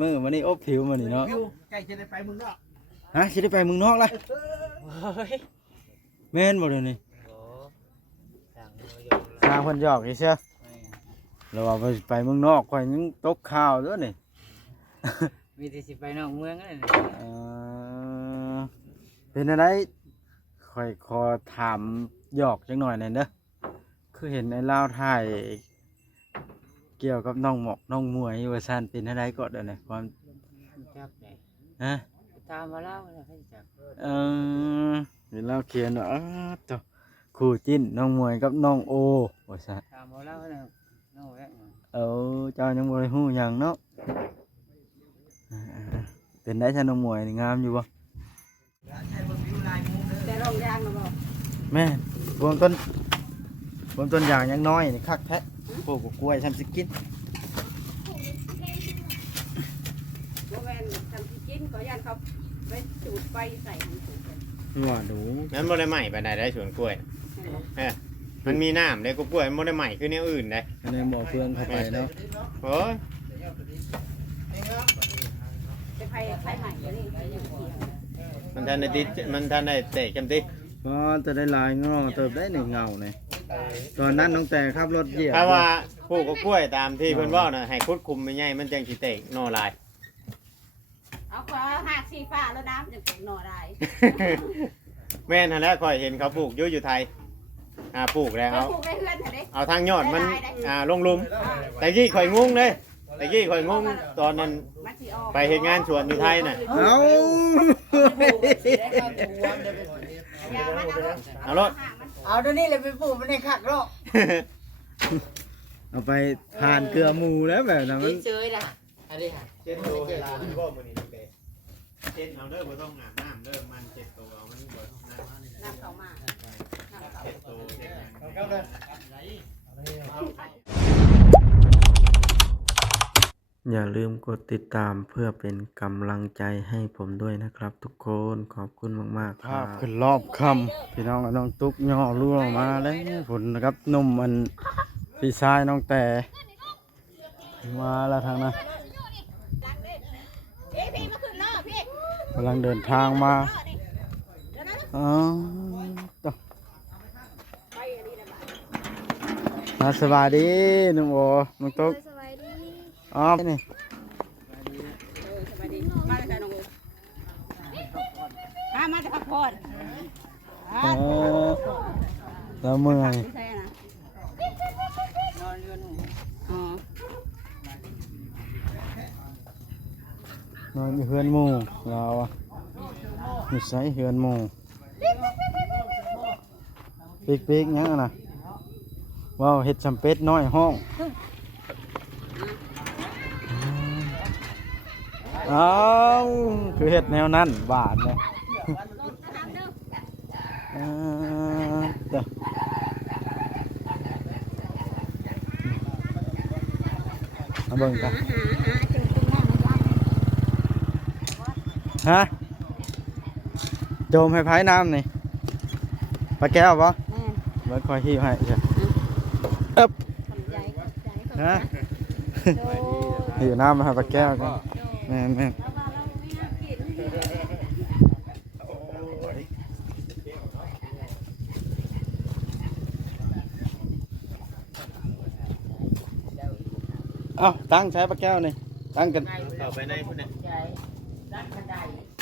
มือวันนี้อบผิวมานี่เนาะใกล้จะได้ไปเมืองนอก ฮะสิได้ไปเมืองนอกละ เฮ้ย แม่นบ่เดี๋ยวนี้ โอ้สั่งมือยง ทางเพิ่นหยอกอีเชียวเราว่าไปเมืองนอกข่อยยังตกข่าวเด้อนี่ มีแต่สิไปนอกเมืองนั่น เอ่อเป็นอะไรข่อยขอถามหยอกจังหน่อยหน่อยเด้อคือเห็นในลาวถ่ายเกี่ยวกับน้องหมอกน้องมวยว่าซั่นเป็นอะไรก็เด้อนี่ความ จับได้ ฮะ ตามมาเล่าแล้วให้จับ เห็นเราเขียนว่าตัวคู่จิ้นน้องมวยกับน้องโอว่าซั่น ตามมาเล่าแล้วน้องแวะ เจ้ายังบ่ได้ฮู้หยังเนาะเป็นได้ชะน้องมวยนี่งามอยู่บ่ แต่ลงยางนะบ่ แม่รวมต้นอย่างยังน้อยนี่คักแท้ปลูกกล้วยทำสิกิน บ่แม่นทำสิกินก็ย่านเขาไปสูดไฟใส่มันสูดกัน หัวหนู นั้นบ่ได้ใหม่ปานใดได้สวนกล้วย แม่นบ่ มันมีน้ำเลยกล้วยมันบ่ได้ใหม่คือแนวอื่นได้ อันนี้บ่อเฟืองเข้าไปเนาะ โอ้ย จะไฟใหม่ก็นี่ยังเที่ยว มันทันได้ติดมันทันได้เตะจำติ พอจะได้ลายงอเติบได้หนึ่งเงาเนี่ยตอนนั้นน้องแต่ขับรถเหยียบ ถ้าว่าปลูกกล้วยตามที่เพิ่นเว้าน่ะให้คุดคุมใหญ่ๆมันจังสิเตะหน่อลาย เอาขวาหาดสีฟ้าแล้วน้ำจะเป็นหน่อได้ แม่นหั่นแหล้วข่อยเห็นเขาปลูกอยู่ไทยปลูกแล้ว เอา เอา ปลูกได้เฮือนเถอะเด้ เอาทางยอดมันลงหลุมแต่กี้ข่อยงงเลยแต่กี้ข่อยงงตอนนั้น มันสิออก ไปเฮ็ดงานสวนอยู่ไทยน่ะ เอา ยาวมันเอารถ เอารถ เอาเดี๋ยวนี้เลยไปปลูกมันในขักเนาะ เอาไปทานเกลือหมูแล้วแบบนั้นมัน เฉยๆล่ะอันนี้ค่ะ เจ็ดโตเวลาที่บ่มื้อนี้เด้เจ็ดเอาเด้อบ่ต้องอาบน้ำเด้อมันเจ็ดโตเอามันบ่ต้องน้ำ น้ำเข้ามาน้ำเข้า เจ็ดโตเจ็ดอย่าลืมกดติดตามเพื่อเป็นกำลังใจให้ผมด้วยนะครับ ทุกคนขอบคุณมากๆครับขึ้นรอบคำพี่น้องน้องตุ๊กย่อรั่วมาแล้วผลนะครับนมอันพี่ชายน้องแต่มาแล้วทางนั้น พี่มาขึ้นล้อพี่ กำลังเดินทางมาอ๋อต่อมาสวัสดีน้องโอน้องตุ๊กอ๋อนี่ สบายดีมาเลยค่ะน้องโอมาจะพักผ่อน อ๋อแล้วเมื่อย ไม่ใช่นะ นอนเรือนหนู อ๋อน อนอยู่เฮือนหมู่เราอะอยู่ใส่เฮือนหมู่ปิ๊กๆยังอะนะว้าวเฮ็ดสำเป็ดน้อยห้องอ้าวคือเฮ็ดแนวนั้นบาดเนี่ยเด้อมาเบิ่งกันฮะโจมให้พายน้ำนี่ปลาแก้วปะ แม่ ไว้คอยหิ้วให้ใช่เอ๊บ ขอบใจขอบใจขอบใจ ฮะ โด หิ้วน้ำมาให้ปลาแก้วกันแม่แม่ แล้วว่าเราไม่น่ากิน เอ้าตั้งใช้ปลาแก้วนี่ตั้งกัน เข้าไปในพุ่นน่ะ ใจรักกันได้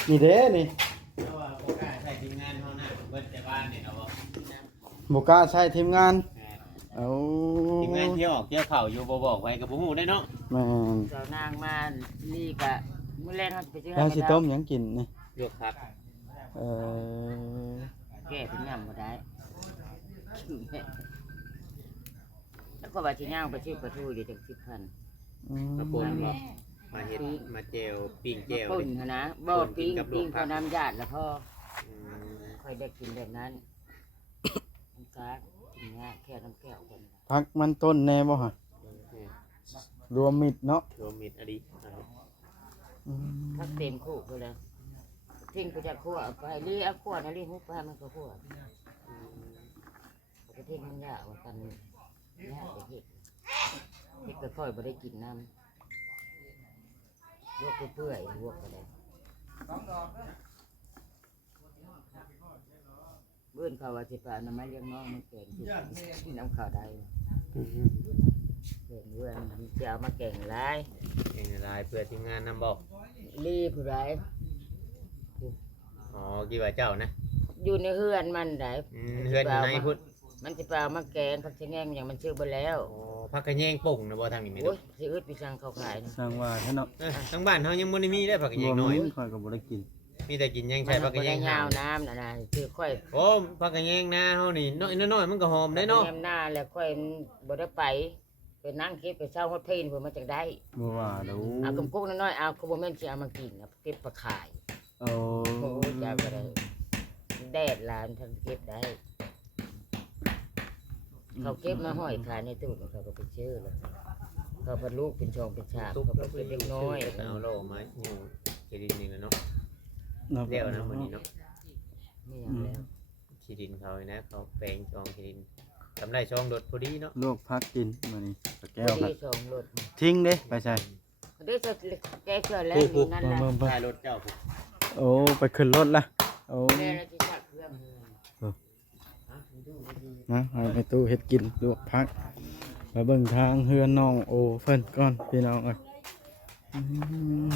นี่เด้นี่ เพราะว่าบ่กล้าใช้ทีมงานเฮาน่ะเบิดแต่บ้านนี่เนาะบ่ บกล้าใช้ทีมงานเอา ทีมงานเที่ยวออกเที่ยวเข้าอยู่บ่บอกไว้ก็บ่ฮู้ได้เนาะ แม่น สาวนางมานี่กะมื้อแรกเขาจะไปซื้อ แล้วสิต้มหยังกินนี่ ยกครับ เออ แก้เป็นย่ำบ่ได้แล้วก็ว่าสิย่างไปชื่อปลาทูเดี๋ยวจัง10,000 อืม กระปุกบ่มาเฮ็ดมาเจลปิ้งเจล ปุ่น ดิ หั้นนะบ่ปิ้ง กับลู ปิ้ ก ง ครั ข้า บ วน้ำญาติแล้วพ่อ อืม ค่อยได้กินแบบนั้นน้ำตากินยากแค่น้ำแก้วคน พักมันต้นแน่บ่ฮะรวมมิดเนาะ โรวมมิดอดี อืม ถ้าเต็มคู่ก็เลยทิ้งก็จะคั่วไปรีเอาคั่วนะรีหุบไปมันก็คั่วก็ทิ้งมันยากว่ากันยากไปเห็ดเห็ดก็ค่อยบ่ได้กินน้ำ ลวกเปื่อยๆลวกก็ได้เบื้อนเขาว่าสิปลาน้ำไม้เลี้ยงน้องมันแกงที่น้ำข้าวได้แกงเบื้อนมันจะเอามาแกงไร เองลายเพื่อทีมงานนำบอก รีผู้ใด อ๋อกี่ว่าเจ้านะ อยู่ในเฮือนมันได้ เฮือนอยู่ในพุทธ มันจะปลามาแกงผักชะแงงอย่างมันชื่อไปแล้ว อ๋อพักกระแยงป่งนะบ่ทางนี้แม่น โอ้ยสิอึดไปสั่งเขาขายนะ สร้างว่าท่านเนาะ ทั้งบ้านเฮายังบ่ได้มีได้พักกระแย บ่ งน้อย มีข่อยก็บ่ได้กิน มีแต่กินยังใช้ มัน พักกระแยง ยา หาว ว น้ำนะคือค่อย โอ้พักกระแยงนาเฮานี่น้อยๆมันก็หอมได้เนาะ แนมหน้าแล้วค่อยบ่ได้ไปนั่งเก็บไปเช่าฮอดเพลนเพิ่นมาจากได้ บ่ว่าดอก เอากำกุกน้อยๆเอาคือบ่แม่นสิเอามากินนะเก็บมาขาย โอ้ โอ้ยจะบ่ได้แดดหลานท่านเก็บได้ เขาเก็บมาห้อยขายในตู้เขาก็ไปซื้อแล้วเขาเป็นลูกเป็นชองเป็นชาบเขาก็เป็นเด็กน้อย เอาโลมาอยู่ขี้ดินนี่แหละเนาะ เนาะ เดี๋ยวนะมื้อนี้เนาะ ไม่อยากแล้ว ขี้ดินเขานี่นะเขาแปลงจองขี้ดินทำได้ช่องรถพอดีเนาะ ลวกพักกินมื้อนี้ปลาแก้ พ ว อ ครั ดี บ ชองรถ ทิ้งเด้ไปใส่ เดี๋ยวจะแก้เชื่อแล้วอยู่นั่นแหละ เบิ่ง ได้รถเจ้าผม โอ้ไปขึ้นรถละโอ้ แม่เราจะจัดเครื่อง นะเอาไปตู้เฮ็ดกินลวกพักมาเบิ่งทางเฮือนน้องโอเพิ่นก่อนพี่น้องเอ้ยอืม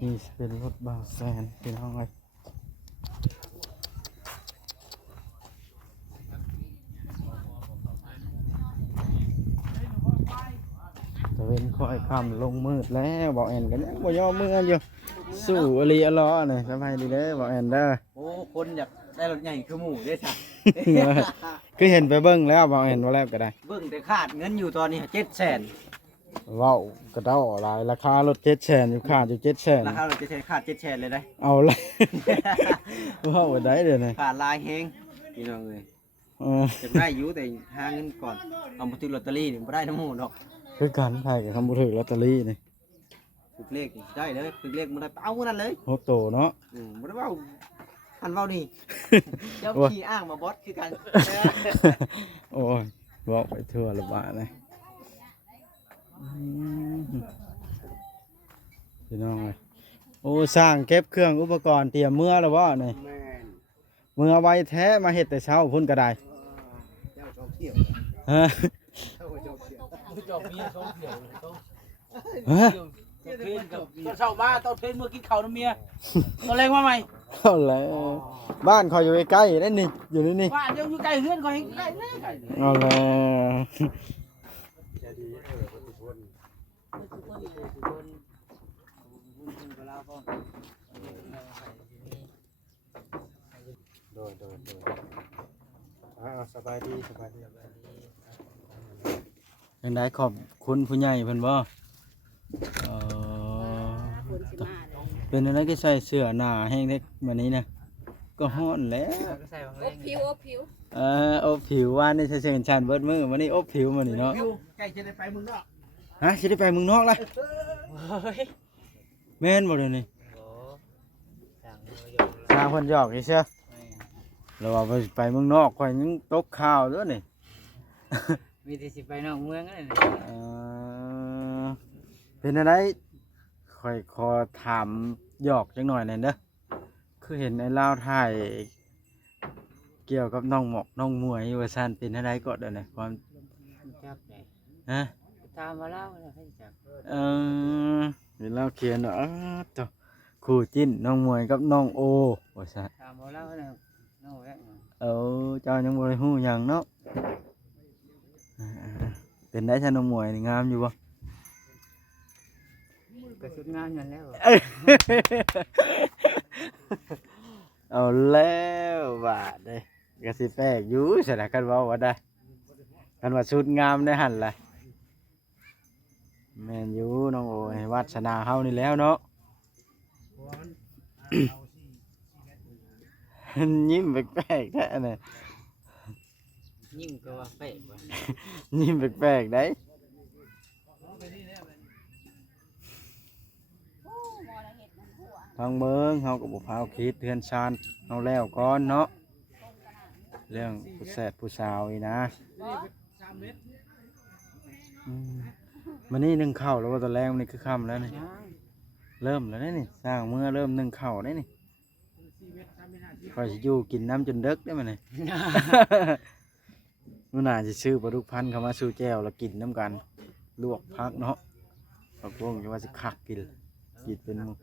นี่สิเป็นรถบ่าวแซนพี่น้องเอ้ยตะเวนค่อยค่ำลงมืดแล้วบอกแอนกันยังบ่ยอมมืออยู่สู้อลีอลอนี่สบายดีเด้อบอกแอนเด้อ โอ้คนอยากได้รถใหญ่คือหมูได้จ้ะ คือเห็นไปเบิ่งแล้วบอกแอนว่าแล้วก็ได้ เบิ่งแต่ขาดเงินอยู่ตอนนี้700,000 เว้ากระเด้าหลายราคารถ700,000อยู่ค่าอยู่700,000 ราคาเราจะใช้ขาด700,000เลยได้ เอาเลย ว้าวได้เดี๋ยวนี้ ขาดลายแฮงพี่น้องเอ้ย เออ จะได้อยู่แต่หาเงินก่อนเอามาซื้อลอตเตอรี่นี่บ่ได้น้ำหมูดอก คือการถ่ายกับคำบุถือลอตเตอรี่นี่ ถูกเลขนี่ได้เลยถูกเลขบ่ได้เอานั่นเลย โฮโตเนาะ บ่ได้เว้าหันเว้านี่เจ้าขี้อ้างมาบอสคือกัน โอ้ยบอกไปทั่วละบาทเลยพี่น้องเลยโอ้สร้างเก็บเครื่องอุปกรณ์เตรียมเมื่อแล้วบ่นี่ แม่น เมื่อไว้แท้มาเฮ็ดแต่เช้าพุ่นก็ได้ เจ้าชอบเที่ยว ฮะ เจ้าชอบเที่ยว จบเมียชอบเที่ยวต้อง ฮะ เพลนกับตอนเช้ามาตอนเพลนเมื่อกินข้าวน้ำเมียตอนแรงมาใหม่ เอาแล้วบ้านเขาอยู่ใกล้ๆนั่นนี่อยู่นี่นี่ บ้านเดี๋ยวอยู่ใกล้เฮือนก็เห็นใกล้เลยใกล้เลย เอาแล้ว โดยสบายดียังได้ขอบคุณผู้ใหญ่เพิ่นบ่เออ คนสิมาเลย เป็นอะไรก็ใส่เสื้อหนาแห้งเล็กวันนี้นะก็ฮ้อนแล้ว ใส่บางแร อบ ง ผิวอบผิว อบผิวว่านี่ใส่เสื้อกันชันเบิดมือวันนี้อบผิวมันนี่เนาะ วิวใกล้จะได้ไปเมึงเนาะ ฮะสิได้ไปเมืองนอกละ เฮ้ย แม่นบ่เดี๋ยวนี้ โอ้สั่งมือหยอก ทางเพิ่นหยอกอีเชียแล้วว่าไปเมืองนอกข่อยยังตกข่าวเด้อนี่ มีแต่สิไปนอกเมืองนั่นแหละ เออเป็นอะไรข่อยขอถามหยอกจังหน่อยหน่อยเด้อคือเห็นไอ้ลาวถ่ายเกี่ยวกับน้องหมอกน้องมวยว่าซั่นเป็นอะไรก็เด้อนี่ความ จับเลย ฮะ ตามมาเล่าแล้วให้จับ เห็นแล้วเขียนว่าตัวคู่จิ้นน้องมวยกับน้องโอว่าซั่น ตามมาเล่าแล้วน้องแรก เจ้ายังบ่ได้ฮู้หยังเนาะอ่าเป็นได้ซะน้องมวยนี่งามอยู่บ่ ก็สุดงานนั่นแล้ว เอาแล้วบาดเด้ก็สิแปลกอยู่ซะนะคันเว้าว่าได้คันว่าชุดงามได้หั่นล่ะแม่นอยู่น้องโอให้วาสนาเฮานี่แล้วเนาะ ยิ้มแปลกๆแท้น่ะ ยิ่งก็ว่าเป๊ะกว่า ยิ้มแปลกๆได้ทางเมืองเฮาก็บ่พาเอาคิดเทือนชานเฮาแล้วก่อนเนาะเรื่องผู้แสดผู้สาวอีนะมื้อนี้นึ่งข้าวแล้วว่าตอนแรกมันนี่คือค่ำแล้วนี่ ยัง เริ่มแล้วนี่สร้างเมื่อเริ่มนึ่งข้าวได้นี่คอยสิอยู่กินน้ำจนเด็กได้มั้ยนี่ มื้อหน้าสิซื้อปลาดุกพันเข้ามาสู่แจ่วแล้วกินน้ำกันลวกพักเนาะผักบุ้งจะว่าสิคักกินเป็นหมู่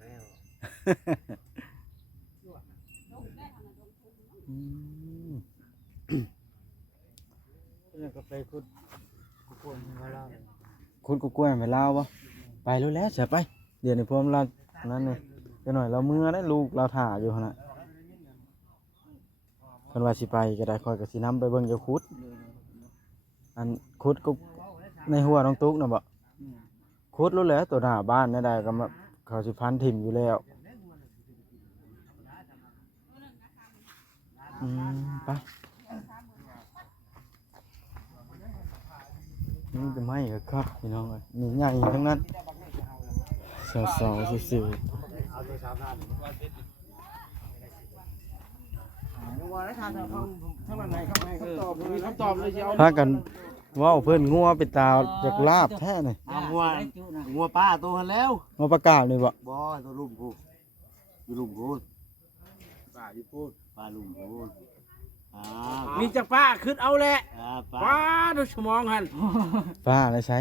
อืม ก็ไปคุดกูควรมาเล่า คุณกูกล้วยไปลาวบ่ไปรู้แล้วเสียไปเดี๋ยวนี้พวกเรานั่นนี่เดี๋ยวหน่อยเราเมื่อได้ลูกเราถ่าอยู่หั่นน่ะเพิ่นว่าสิไปก็ได้ค่อยก็สินำไปเบิ่งเจ้าคุดอันคุดก็ในหัวน้องตุ๊กน่ะบ่คุดรู้แล้วตัวหน้าบ้านได้ก็มาเขาสิพันถิ่มอยู่แล้วไปนี่จะไม่ครับพี่น้องเอ้ยนี่ใหญ่ทั้งนั้นสาวๆซื่อ ว่าได้ทานทั้งนั้นไหนครับให้คำตอบมีคำตอบเลยจะเอา ๆพากันเว้าเพิ่นงัวเป็นตาจากลาบแท้นี่ เอางัวป้าตัวหันแล้ว งัวประกาศนี่บ่ บ่ตัวลุมกูอยู่ลุมกู ป้าอยู่พูด ป้าลุมกูอ่า มีจักป้าขึ้นเอาแหละ ป้า ป้าดูสมองหัน ป้าได้ใช้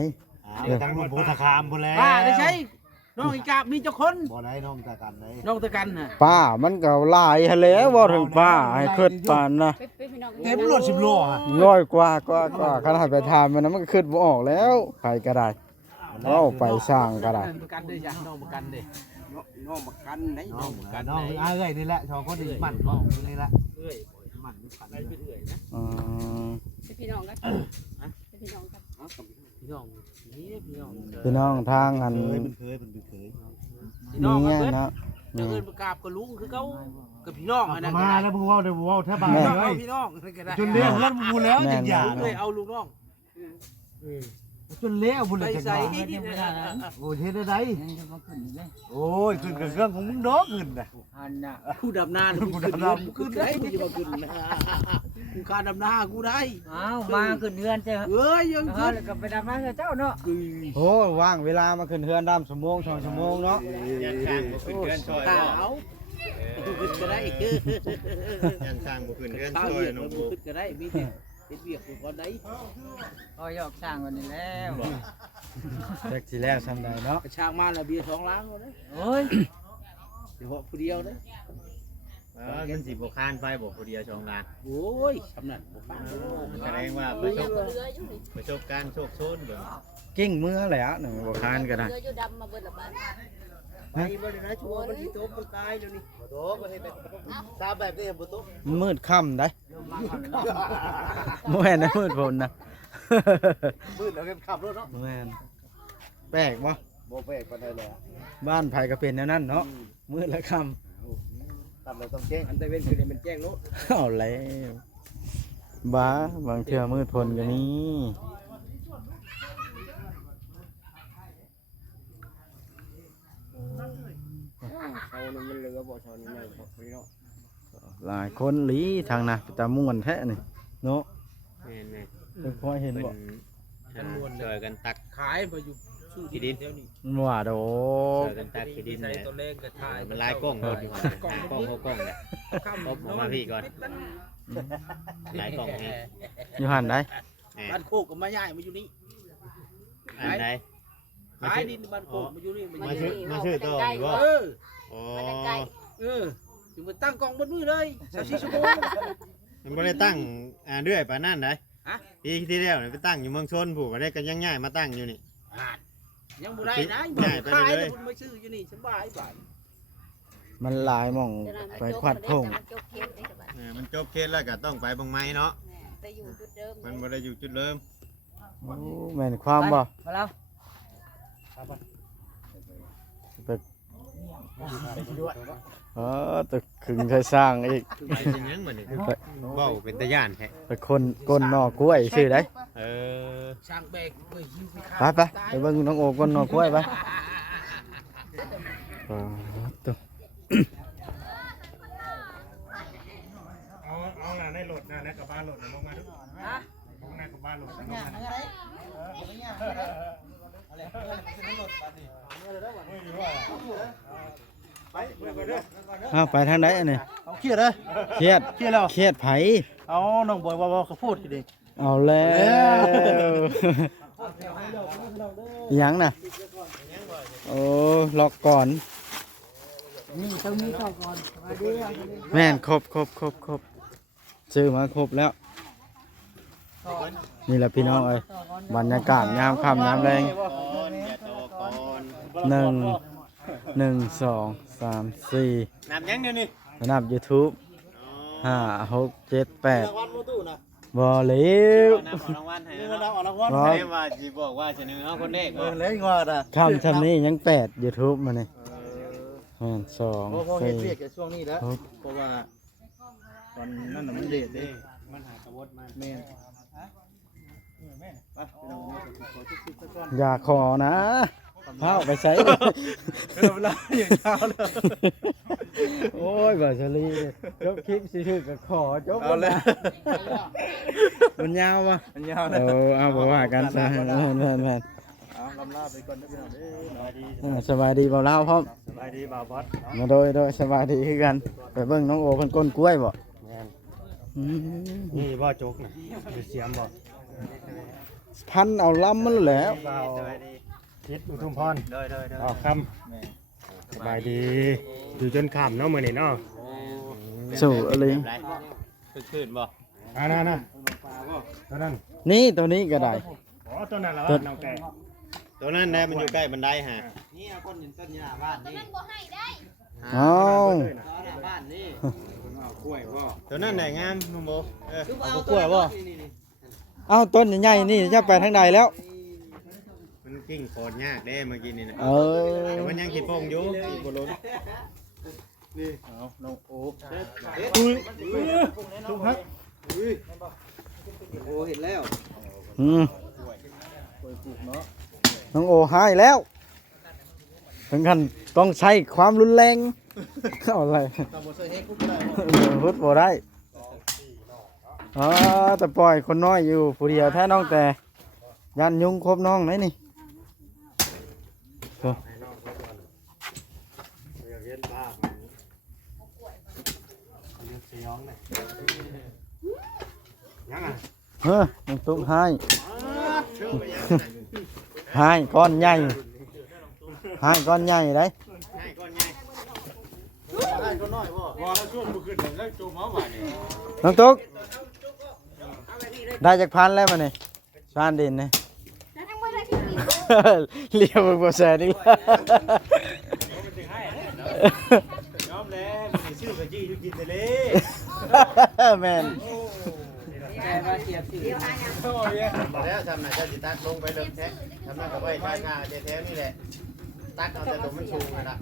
ตั้งลุมโพธคามพุ่นแล้ว ป้าได้ใช้น้องอีกามีเจ้าคน บ่ได้น้องตากันเลย น้องตะกันน่ะ ป้ามันก็หลายหั้นแหล้วบ่ถึงป้าให้ขึ้นปานนะ ไปพี่น้อง เต็มรถ10โลอ่ะ ร้อยกว่าขนาดไปทานมันนะมันก็ขึ้นบ่ออกแล้วใครก็ได้เว้าไปสร้างก็ได้ ประกันด้วยจ้ะน้องประกันดิน้องประกันไหน น้องน้องเอ้ยนี่แหละชองคนนี้มันน้องนี่แหละ เอ้ย มัน ได้ไปเรื่อยนะ อืม ไปพี่น้องกันไปพี่น้องกัน พี่น้องนี่พี่น้อง พี่น้องทางอัน เคยเป็นเคย พี่น้อง เนี่ย เพิ่น เนาะ จะเอิ้นประกาศกับลุงคือเขากับพี่น้องอันนั้น มาแล้วมึงว่าเดี๋ยวมึงว่าแทบบ้า พี่น้อง เล เอา ย พี่น้องก็ได้ จนเลี้ยงเพื่อนมึงแล้วจังหยา ลุงเลยเอาลูกน้อง จนเลี้ยงบุญ ใส่ เลยจัง ใส่ หวะโอ้เฮ็ดได้โอ้ยขึ้นกับเครื่องของมึงดอกขึ้นน่ะ อันน่ะ ผู้ดำนาผู้ดำนาขึ้นได้ผู้จะมาขึ้นกูการดำนากูได้ อ้าวมาขึ้นเรือนเจ้า เอ้ยยัง เออ ขึ้น แล้วก็ไปดำน้ำเจ้าเนาะ โอ้ว่างเวลามาขึ้นเฮือนดำชั่วโมง2ชั่วโมงเนาะ ยันสร้างบ่ขึ้นเรือนช่วย ตา บ่ เอาขึ้นก็ได้ ยันสร้างบ่ขึ้นเรือน ตา ช่วย เวียด น้อง มัน โบ ขึ้นก็ได้มีแต่เป็นเวียกก่อนได้ ก็ยอกสร้างกันนี่แล้ว จักสิแล้วซำใดเนาะ กระชากมาแล้วเบียร์2ล้างเลย โอ้ย เดี๋ยวผู้เดียวเด้ มันสิบ่คานไปบ่ผู้เดียวชองลาน โอ้ยสำนักบ่ฟัง แสดงว่า เรืออยู่นี่ ประสบการณ์โชคโชนเบิ่ง กิ้งมือแหละหนึ่งบ่คานก็ได้ เรืออยู่ดำมาเบิดละบาท ไปบ่ได้นะชัวร์มันสิโตมันตายเดี๋ยวนี้ โตบ่เฮ็ดตามแบบนี้บ่โต มืดค่ำได้บ่แม่นนะมืดฝนนะ มืดแล้วกันขับรถเนาะ บ่แม่นแปลกบ่ บ่แปลกปานใดเลย บ้านไผก็เป็นแนวนั้นเนาะมืดและค่ำ ขับเลยต้องเก่ง อันตะเวนคือได้มันแจ้งโลด เอาแล้วบ้าบางเทื่อมืดฝนก็มี เชามันเหลือบ่เชานี่ไม่บ่พี่น้อง หลายคนหลีทางน่ะตาม่วนแท้นี่เนาะ แม่น เพิ่นพอเห็น ๆ บ่ เพิ่นช่วยกันตัก ขายบ่อยู่ชื่อที่ดินเดี๋ยวนี้ มันว่าดอ ช่วยกันตักขี้ดิน ใส่ แหละ ตัวเลขก็ถ่าย มันลายกล้องโดนอยู่หั่นกล้อง6กล้องแหละ ลบออกมาพี่ก่อน หลายกล้องนี่ อยู่หั่นได้ แหม่ บ้านโคกก็มาย้ายมาอยู่นี่ อันใด ขายดินบ้านโคกมาอยู่นี่ มาชื่อต่ออยู่บ่ เออ โอ้ เออถึงไปตั้งกองบนมือเลย24ชั่วโมง มันบ่ได้ตั้งเรื่อยปานนั้นได้ ฮะ ปีที่แล้วนี่ไปตั้งอยู่เมืองชนผู้ก็ได้ก็ยังย้ายมาตั้งอยู่นี่ ยังบ่ได้นะ ง่ายไป ขาย เลย คุณมาซื้ออยู่นี่สบายบาท มันหลายหม่องไปควัดพง จบเคสได้สบาย มันจบเคสแล้วก็ต้องไปบางไม้เนาะ แต่อยู่จุดเดิม มันบ่ได้อยู่จุดเริ่ม โอ้แม่นความบ่ มาแล้ว ไปตึกขึงใช้สร้างอีก ไปสิหยังบัดนี้เว้าเป็นตาย่านแท้ ไปคนก้นนอกกล้วยชื่อได้ เออ ช่างแบกเอ้ยหิว ไปไปเบิ่งน้องโอก้นนอกกล้วยไปตัว เอาน่ะในรถน่ะในกระบะรถลงมาดูลงในกระบะรถลงมา ไปเด้อ เอาไปทางไหนอันนี้ เอาเครียดเลย เครียด เครียดแล้ว เครียดไผ เอาน้องบอยว่าเขาพูดกันดิ เอาแล้วอิหยังน่ะโอ้ล็อกก่อน นี่ต้องมีเข้าก่อนมาดู แม่นครบซื้อมาครบแล้ว นี่แหละพี่น้องเอ้ยบรรยากาศยามค่ำยามแรง ก่อนอย่าโตก่อน 1 2 3 4 น้ำยังเดี๋ยวนี้ สนับ YouTube 5 6 7 8 รางวัลโมตู้นะ บ่เหลว น้ำของรางวัลให้ นี่ นะ มันเอารางวัล บ่ ให้ว่าสิบอกว่าจะนึงเอาคนเด็ก เล่นว่าน่ะ ค่ำช่ำนี้ยัง8 YouTube มานี่แม่น พอเฮ็ดเรียก 2 แค่ช่วงนี้แล้วเพราะว่าตอนนั้นน่ะมันเด็ดเด้ มันหากระบดมา แม่นไปเราขอทุกๆก่อน 4อย่าขอนะเผาไปใช้ เวลาอย่างเช้าแล้ว โอ้ยบ่สลีจบคลิปซื่อๆก็ขอจบ เอาแล้ว มันยาวบ่ อันยาวนะ เอาบ่ว่ากันซะแม่น เอาลำลาไปก่อนนะพี่น้องเด้อสบายดี สบายดีเบาเล่าพร้อม สบายดีบ่าวบอส มาโดยสบายดีคือกันไปเบิ่งน้องโอเพิ่นก้นกล้วยบ่อืม นี่บ่จกนะเสียมบ่ พันเอาลำมันแล้ว บ่าวทิศอุทุมพรเด้อๆ อ๋อคำสบายดี อยู่จนค่ำเนาะมื้อนี้เนาะ สู่อะไร ขึ้นบ่ น่ะตัวนั้น นี่ตัวนี้ก็ได้ อ๋อตัวนั้นล่ะ ตัว น้องแก ตัวนั้นแน่มันอยู่ใกล้บันไดฮะ เอ้า ตัวนั้นไหนงามลุงโบ เอากล้วยบ่ เอ้าต้นใหญ่ๆนี่จะไปทางใดแล้ว มันกิ้งโคตรยากเด้เมื่อกี้นี่นะ เออ แต่มันยังคิดโป่งอยู่อีกบ่ล้น เอาน้องโอ้ ทุกฮัก โอ้เห็นแล้ว อืม กล้วยปลูกเนาะ น้องโอหายแล้วถึงขั้นต้องใช้ความรุนแรง เอาอะไร ตำบ่ใส่เฮ็ดคุกได้ พุดบ่ได้อ๋อแต่ปล่อยคนน้อยอยู่ผู้เดียวแท้น้องแต่ยันยุงครบน้องไหนนี่โอ้ เห็นภาพมันเรียกสยองเลยยังอ่ะ เฮ้ยน้องตุ๊กหายหายก้อนใหญ่หายก้อนใหญ่ได้ ให้ก่อนไง ได้ก็น้อยบ่ ว่าแล้วช่วงมื้อคืนเดี๋ยวได้จูบมาว่านี่ น้องตุ๊กได้จากพันแล้วมาเนี่ยชานดินเนี่ย แล้วทั้งหมดได้ที่กิน เรียกมึงบ่แซ่ดิละ ยอมแล้วมันชื่อกะจี้อยู่กินทะเล แม่น แต่ว่าเสียบสิ เดี๋ยวหายัง แล้วทำไหนเจ้าจิตักลงไปเลิกแท้ทำนั่นก็ไว้ท่าง่าแท้ๆนี่แหละตักเอาแต่ตัวมันสูงนะล่ะ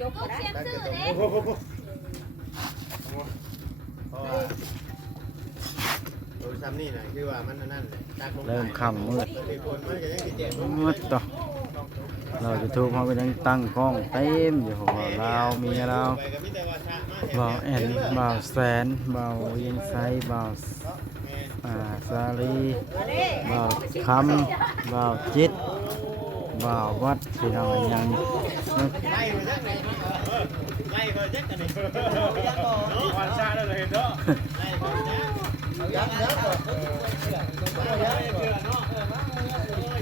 จบก็ได้ ตักแต่ตัวมัน โอ้โห เพราะว่าตัวซ้ำนี่น่ะคือว่ามันนั่นเลยตักลงไป เริ่มค่ำมืด มีคนมันก็ยังสิเจ็บลง มืดต่อเราจะทูบเขาไปยังตั้งกล้องเต็มอยู่หัวเรามีเรา ไปก็มีแต่ว่าชะมาแถ บ่าว ว แอนบ่าวแสนบ่าวยิงไซบ่าวสาลีบ่าวคำบ่าวจิตบ่าววัดพี่น้องยัง ไล่ไปจักไหนไล่ไปจักกันนี่ วันชาได้เลยเนาะ ไล่ไปจัก ยักยักษ์บ่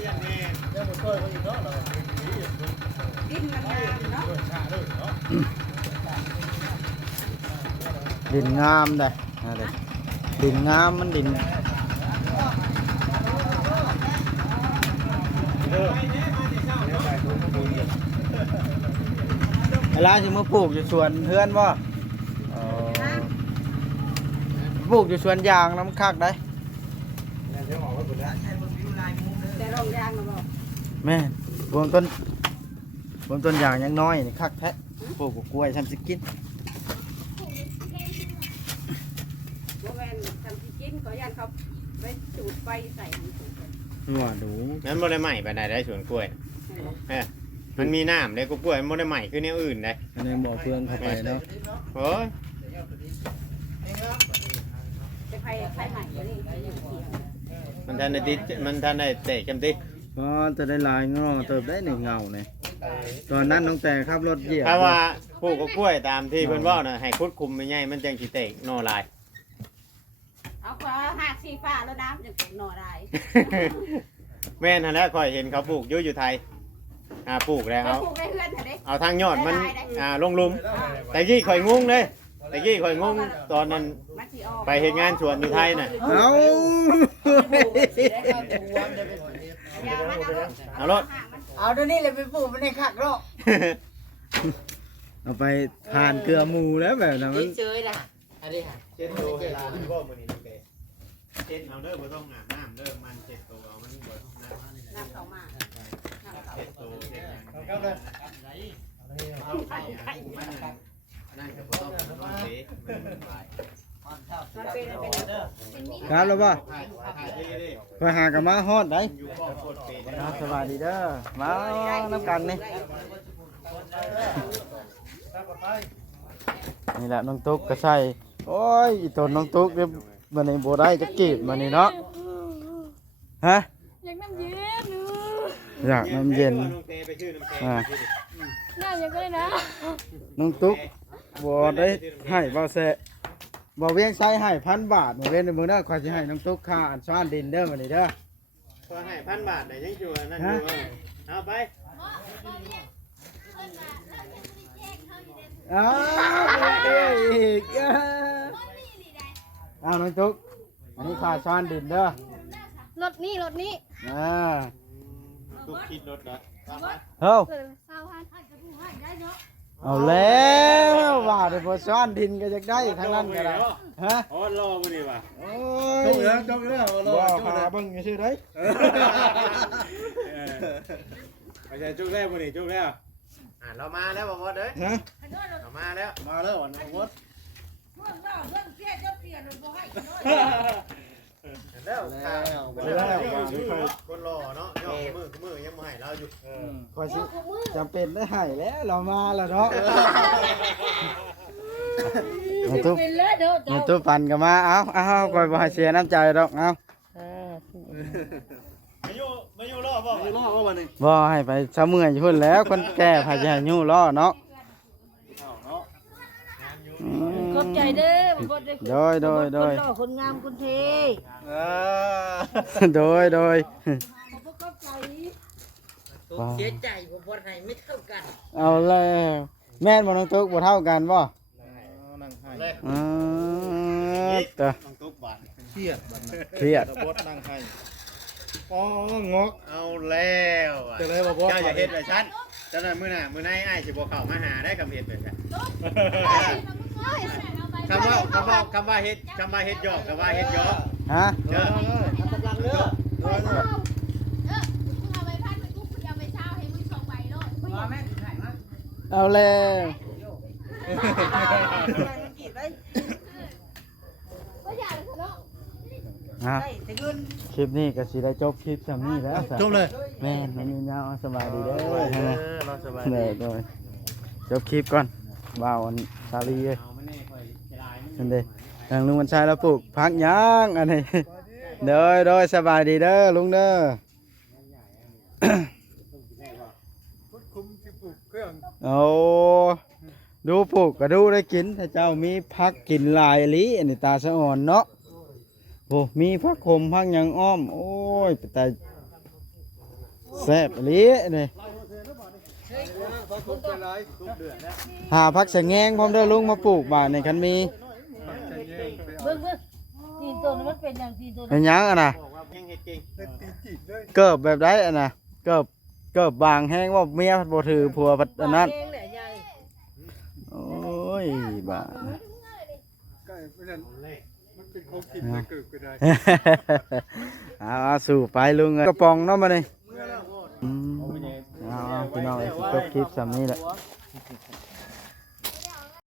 อย่างแน่ ยังบ่ช่วยเขาอีกเนาะ กินมันงามเนาะ ดินงามได้นั่นเลยดินงามมันดินเวลาที่มาปลูกอยู่สวนเพื่อนบ่ปลูกอยู่สวนยางน้ำคักได้ แต่รองยางนะบ่ แม่บวงต้นยางยังน้อยนี่คักแท้ปลูกกล้วยทำสิกิน บ่แม่นทำที่กินก็ย่านเขาไปจูดไปใส่มันถูกกัน หัวดู นั้นบ่ได้ใหม่ปานใดได้สวนกล้วยมันมีน้ำได้กล้วยมันบ่ได้ใหม่คือแนวอื่นได้ อันนี้หมอเฟืองเข้าไปเนาะ โอ้ย ไปไผใหม่ก็นี่ไปอยู่เที่ยว มันทันได้ติดมันทันได้เตะจำติ ก็จะได้ลายงอเติบได้หนึ่งเงาเนี่ย เ ตอนนั้นน้องแต่ขับรถเหยียบ ถ้าว่าปลูกกล้วยตามที่เพิ่นเว้าน่ะให้คุดคุมไม่ใหญ่มันจังสิเตกหน่อหลาย เอาก็หักสีฟ้าแล้วน้ำจะตกหน่อได้ แม่นหั่นแหละข่อยเห็นเขาปลูกอยู่ไทยปลูกแล้ว ไป เอา ปลูกให้เพื่อนเถอะเด้ เอาทางยอดมันลงหลุมแต่กี้ข่อยงงเลยแต่กี้ข่อยงงตอนนั้น มันสิออก ไปเฮ็ดงานสวนอยู่ไทยน่ะ เอา อย่ามัน เอารถ เอาเดี๋ยวนี้เลยไปปลูกมันในคักเนาะ เอาไปทานเกลือหมูแล้วแบบนั้นมัน เฉยๆนะอันนี้ค่ะ เจ็ดโตเวลามันบ่มื้อนี้เด้เจ็ดเอาเด้อบ่ต้องอาบน้ำเด้อมันเจ็ดโตเอามันบ่ต้องน้ำ น้ำเข้ามาน้ำเข้า เจ็ดโตเจ็ดเอาเลยเอาไข่มันนั่นก็บ่ต้องนอนเด้มันหลาย มันเป็น ครับแล้วป่ะ ถ่ายเด้ ไปหากันมาฮอดได้ อยู่บ่โคตรเป็น สวัสดีเด้อมาน้ำกันนี่นี่แหละน้องตุ๊กก็ใส่โอ้ยอีตนน้องตุ๊กเนี่ยมันนี่บ่ได้จะกีบมันนี่เนาะฮะ อยากน้ำเย็น อยากน้ำเย็น น้องเตไปชื่อน้ำแข็ง น้ำยังก็ได้นะ น้องตุ๊กบ่ได้ให้บ่แซะบ่เวียงใช้ให้1,000 บาทบ่เว้นในมื้อเด้อขอยสิให้น้องตุ๊กค่าอันซ่านดินเด้อมื้อนี้เด้อ พอให้1,000 บาทได้ยังอยู่นั่นอยู่เอาไป อ้าวเอ้ยอีกอ้าวน้องตุ๊กอันนี้ค่าซ่านดินเด้อ รถนี้รถนี้ อ่า ตุ๊กคิดรถนะตามมา เฮ้า เกิดเศร้าพันจะพูดให้ได้เนาะ เอาแล้วว่าได้บ่ซ่อนดินก็จะได้ทั้งนั้นก็ได้ฮะ อ๋อรอมื้อนี้ว่ะ โอ้ยจกแล้วบ่หาเบิ่งซื่อได้ ไม่ใช่จุกแล้วมื้อนี้จุกแล้วเรามาแล้วบ่หมดเด้ย ฮะ เรามาแล้ว มาแล้ววันนี้วัด แล้ว แล้ว คนรอเนาะย่อมือยังบ่ให้เราอยู่ ขอยสิจำเป็นได้ให้แล้วเรามาแล้วเนาะมาตุ๊บ เป็นเลยเด้อ มาตุ๊บปั่นก็มาเอาคอยบ่ให้เสียน้ำใจดอกเอา มาอยู่รอบ่ ไม่รอดว่าวันนี้ บ่ให้ไปเช้าเมื่อยอยู่พุ่นแล้วคนแก่พาจะให้ยู่ล้อเนาะอืม ขอบใจเด้อบ่ได้ โดย คนหล่อคนงามคนเท โดย ขอบใจ เสียใจบ่บ่ให้ไม่เท่ากัน เอาแล้วแม่นบ่น้องตุ๊กบ่เท่ากันบ่ นั่งให้ อือตะ นั่งตุ๊บบาทเครียดบัดนี้ เครียด ตะบดนั่งให้อ๋องก เอาแล้ว จะได้บ่บ่ เจ้าอย่าเฮ็ดแบบฉันเจ้าน่ะมื้อหน้ามื้อในอ้ายสิบ่เข้ามาหาได้คำเฮ็ดแบบนั้นคำว่าเฮ็ดหยอกกับว่าเฮ็ดหยอก ฮะ เด้อก ำลังเลือกโดย เอาแล้วฮะคลิปนี้ก็สิได้จบคลิปสำนี้แล้ว จบเลย แม่นมันมียาวสบายดีเด้อฮะ เราสบาย เลยโดยจบคลิปก่อนบ่าวอันซาลีเอ้ย เอามันนี่ค่อยฉลายมัน นั่นเด้ทางลุงวันชัยแล้วปลูกพักหย่างอันนี้โดยสบายดีเด้อลุงเด้อ โอ้ดูปลูกก็ดูได้กินถ้าเจ้ามีพักกินหลายอีหลีอันนี้ตาสะอ่อนเนาะโอ้มีพักขมพักหยังอ้อมโอ้ยแต่แซ่บอีหลีนี่หาพักสะแงงพร้อมเด้อลุงมาปลูกบ้านนี่คันมี เบิ่งตีนตัวนั้นมันเป็นอย่างตีนตัว เป็นหยังอ่ะนะ บอกว่ายังเฮ็ดเก่ง เกิบแบบไดอ่ะนะเกิบบางแห้งว่าเมียบ่ถือผัวพัดอันนั้น เองแหละยาย โอ้ยบ้า เอาสู่ไปลุงกระป๋องเนาะมาเลยพี่น้องจบคลิปสำนี้แหละ